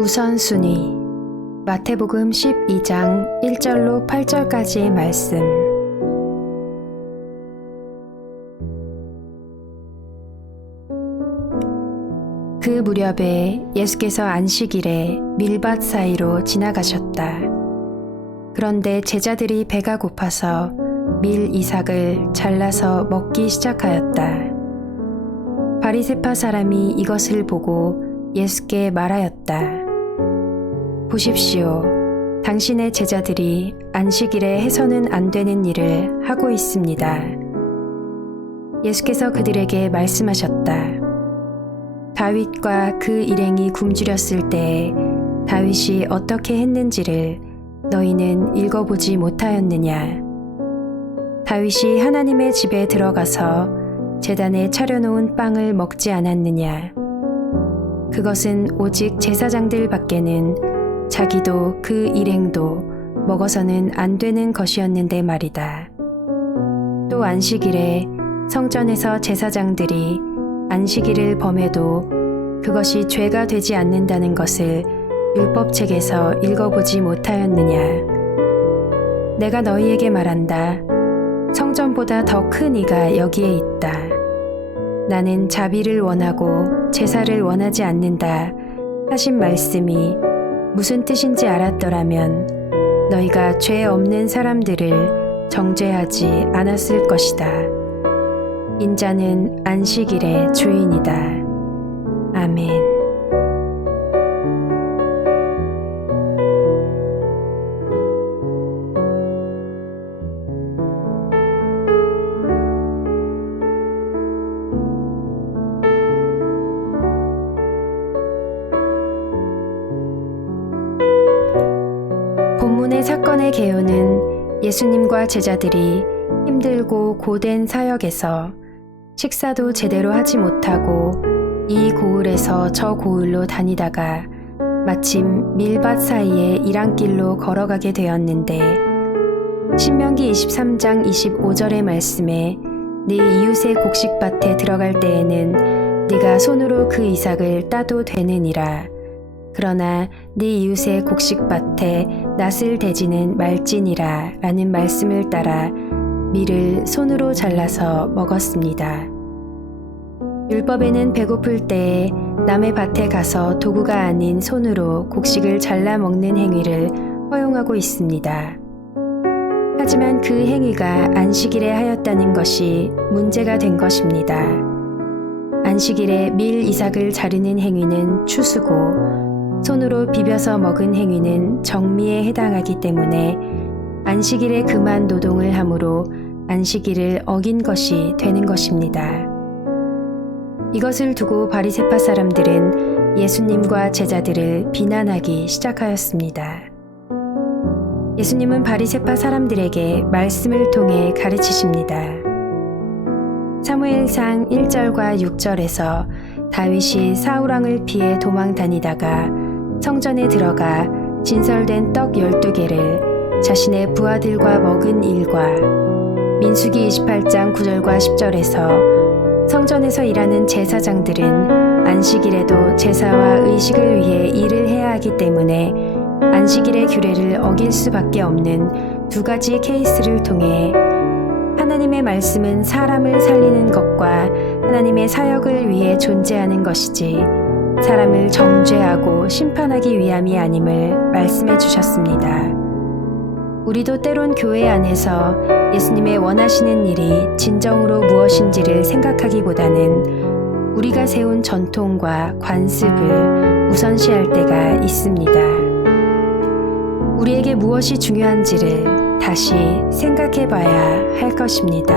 우선순위 마태복음 12장 1절로 8절까지의 말씀. 그 무렵에 예수께서 안식일에 밀밭 사이로 지나가셨다. 그런데 제자들이 배가 고파서 밀 이삭을 잘라서 먹기 시작하였다. 바리새파 사람이 이것을 보고 예수께 말하였다. 보십시오. 당신의 제자들이 안식일에 해서는 안 되는 일을 하고 있습니다. 예수께서 그들에게 말씀하셨다. 다윗과 그 일행이 굶주렸을 때에 다윗이 어떻게 했는지를 너희는 읽어보지 못하였느냐? 다윗이 하나님의 집에 들어가서 제단에 차려놓은 빵을 먹지 않았느냐? 그것은 오직 제사장들 밖에는 자기도 그 일행도 먹어서는 안 되는 것이었는데 말이다. 또 안식일에 성전에서 제사장들이 안식일을 범해도 그것이 죄가 되지 않는다는 것을 율법책에서 읽어보지 못하였느냐. 내가 너희에게 말한다. 성전보다 더 큰 이가 여기에 있다. 나는 자비를 원하고 제사를 원하지 않는다 하신 말씀이 무슨 뜻인지 알았더라면 너희가 죄 없는 사람들을 정죄하지 않았을 것이다. 인자는 안식일의 주인이다. 아멘. 본문의 사건의 개요는 예수님과 제자들이 힘들고 고된 사역에서 식사도 제대로 하지 못하고 이 고을에서 저 고을로 다니다가 마침 밀밭 사이에 이랑길로 걸어가게 되었는데 신명기 23장 25절의 말씀에 네 이웃의 곡식밭에 들어갈 때에는 네가 손으로 그 이삭을 따도 되느니라. 그러나 네 이웃의 곡식밭에 낫을 대지는 말지니라 라는 말씀을 따라 밀을 손으로 잘라서 먹었습니다. 율법에는 배고플 때에 남의 밭에 가서 도구가 아닌 손으로 곡식을 잘라 먹는 행위를 허용하고 있습니다. 하지만 그 행위가 안식일에 하였다는 것이 문제가 된 것입니다. 안식일에 밀 이삭을 자르는 행위는 추수고 손으로 비벼서 먹은 행위는 정미에 해당하기 때문에 안식일에 그만 노동을 함으로 안식일을 어긴 것이 되는 것입니다. 이것을 두고 바리새파 사람들은 예수님과 제자들을 비난하기 시작하였습니다. 예수님은 바리새파 사람들에게 말씀을 통해 가르치십니다. 사무엘상 1절과 6절에서 다윗이 사울왕을 피해 도망 다니다가 성전에 들어가 진설된 떡 12개를 자신의 부하들과 먹은 일과 민수기 28장 9절과 10절에서 성전에서 일하는 제사장들은 안식일에도 제사와 의식을 위해 일을 해야 하기 때문에 안식일의 규례를 어길 수밖에 없는 두 가지 케이스를 통해 하나님의 말씀은 사람을 살리는 것과 하나님의 사역을 위해 존재하는 것이지 사람을 정죄하고 심판하기 위함이 아님을 말씀해 주셨습니다. 우리도 때론 교회 안에서 예수님의 원하시는 일이 진정으로 무엇인지를 생각하기보다는 우리가 세운 전통과 관습을 우선시할 때가 있습니다. 우리에게 무엇이 중요한지를 다시 생각해 봐야 할 것입니다.